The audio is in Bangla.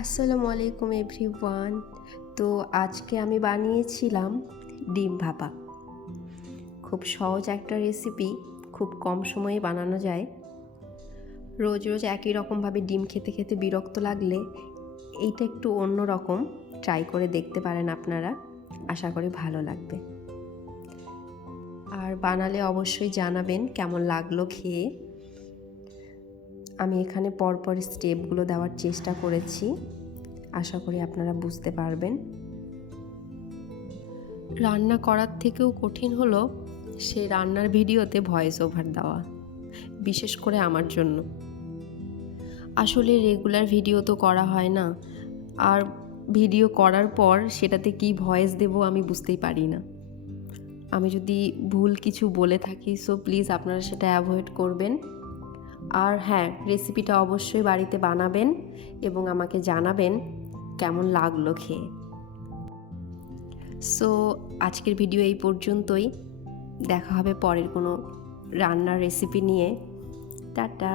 আসসালামু আলাইকুম এভরিওয়ান। তো আজকে আমি বানিয়েছিলাম ডিম ভাপা। খুব সহজ একটা রেসিপি, খুব কম সময়ে বানানো যায়। রোজ রোজ একই রকমভাবে ডিম খেতে খেতে বিরক্ত লাগলে এইটা একটু অন্য রকম ট্রাই করে দেখতে পারেন আপনারা। আশা করি ভালো লাগবে। আর বানালে অবশ্যই জানাবেন কেমন লাগলো খেয়ে। আমি এখানে পরপর স্টেপগুলো দেওয়ার চেষ্টা করেছি, আশা করি আপনারা বুঝতে পারবেন। রান্না করার থেকেও কঠিন হলো সেই রান্নার ভিডিওতে ভয়েস ওভার দেওয়া, বিশেষ করে আমার জন্য। আসলে রেগুলার ভিডিও তো করা হয় না, আর ভিডিও করার পর সেটাতে কি ভয়েস দেব আমি বুঝতেই পারি না। আমি যদি ভুল কিছু বলে থাকি সো প্লিজ আপনারা সেটা অ্যাভয়েড করবেন। আর হ্যাঁ, রেসিপিটা অবশ্যই বাড়িতে বানাবেন এবং আমাকে জানাবেন কেমন লাগলো খেয়ে। সো আজকের ভিডিও এই পর্যন্তই। দেখা হবে পরের কোনো রান্নার রেসিপি নিয়ে। টাটা।